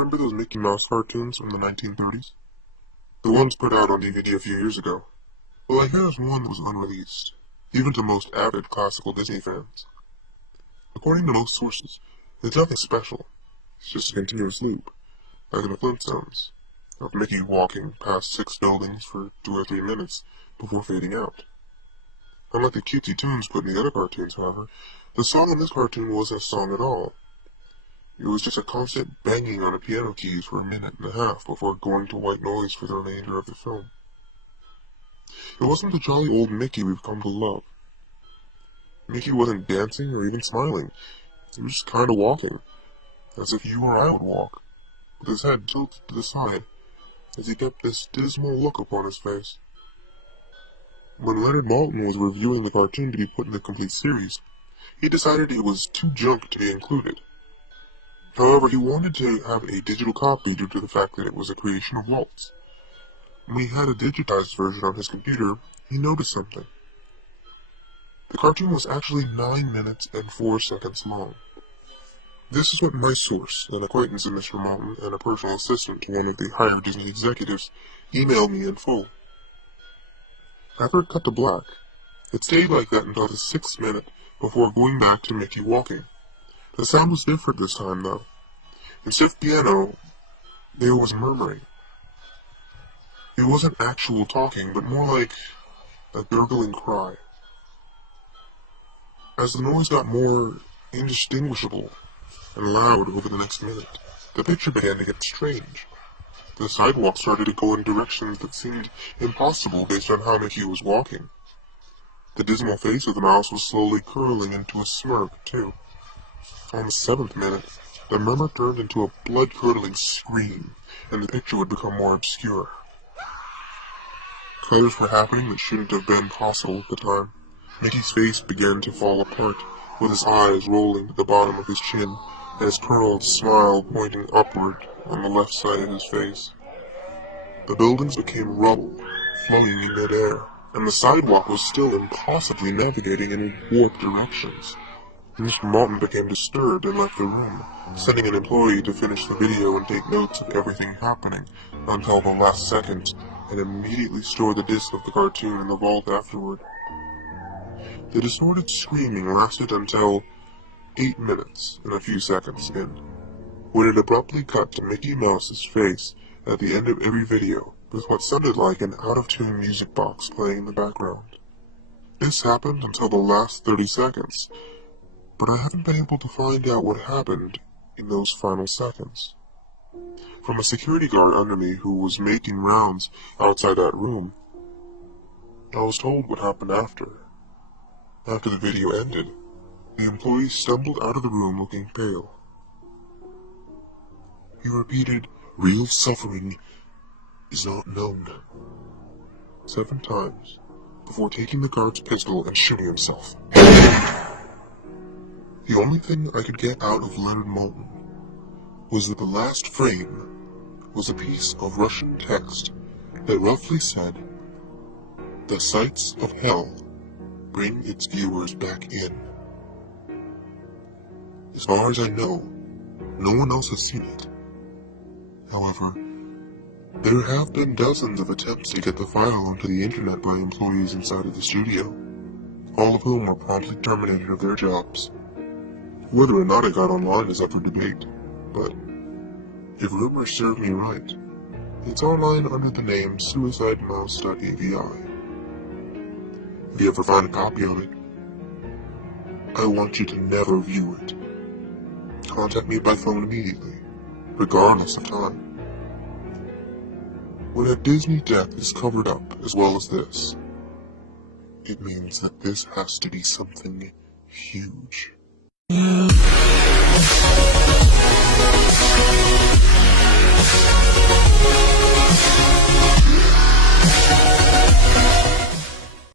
remember those Mickey Mouse cartoons from the 1930s? The ones put out on DVD a few years ago. Well, here's one that was unreleased, even to most avid classical Disney fans. According to most sources, it's nothing special. It's just a continuous loop, like in the Flintstones, of Mickey walking past 6 buildings for 2 or 3 minutes before fading out. Unlike the cutesy tunes put in the other cartoons, however, the song in this cartoon wasn't a song at all. It was just a constant banging on the piano keys for 1.5 minutes before going to white noise for the remainder of the film. It wasn't the jolly old Mickey we've come to love. Mickey wasn't dancing or even smiling. He was just kind of walking, as if you or I would walk, with his head tilted to the side, as he kept this dismal look upon his face. When Leonard Maltin was reviewing the cartoon to be put in the complete series, he decided it was too junk to be included. However, he wanted to have a digital copy due to the fact that it was a creation of Walt's. When he had a digitized version on his computer, he noticed something. The cartoon was actually 9 minutes and 4 seconds long. This is what my source, an acquaintance of Mr. Maltin and a personal assistant to one of the higher Disney executives, emailed me in full. After it cut to black, it stayed like that until the 6th minute before going back to Mickey walking. The sound was different this time, though. Instead of piano, there was murmuring. It wasn't actual talking, but more like a gurgling cry. As the noise got more indistinguishable and loud over the next minute, the picture began to get strange. The sidewalk started to go in directions that seemed impossible based on how Mickey was walking. The dismal face of the mouse was slowly curling into a smirk, too. On the 7th minute, the murmur turned into a blood-curdling scream, and the picture would become more obscure. Colors were happening that shouldn't have been possible at the time. Mickey's face began to fall apart, with his eyes rolling to the bottom of his chin, and his curled smile pointing upward on the left side of his face. The buildings became rubble, floating in midair, and the sidewalk was still impossibly navigating in warped directions. Mr. Maltin became disturbed and left the room, sending an employee to finish the video and take notes of everything happening until the last second, and immediately store the disc of the cartoon in the vault afterward. The distorted screaming lasted until 8 minutes and a few seconds in, when it abruptly cut to Mickey Mouse's face at the end of every video, with what sounded like an out-of-tune music box playing in the background. This happened until the last 30 seconds, but I haven't been able to find out what happened in those final seconds. From a security guard under me who was making rounds outside that room, I was told what happened after. After the video ended, the employee stumbled out of the room looking pale. He repeated, "Real suffering is not known," 7 times, before taking the guard's pistol and shooting himself. The only thing I could get out of Leonard Maltin was that the last frame was a piece of Russian text that roughly said, "The sights of hell bring its viewers back in." As far as I know, no one else has seen it. However, there have been dozens of attempts to get the file onto the internet by employees inside of the studio, all of whom were promptly terminated of their jobs. Whether or not it got online is up for debate, but if rumors serve me right, it's online under the name suicidemouse.avi. If you ever find a copy of it, I want you to never view it. Contact me by phone immediately, regardless of time. When a Disney death is covered up as well as this, it means that this has to be something huge.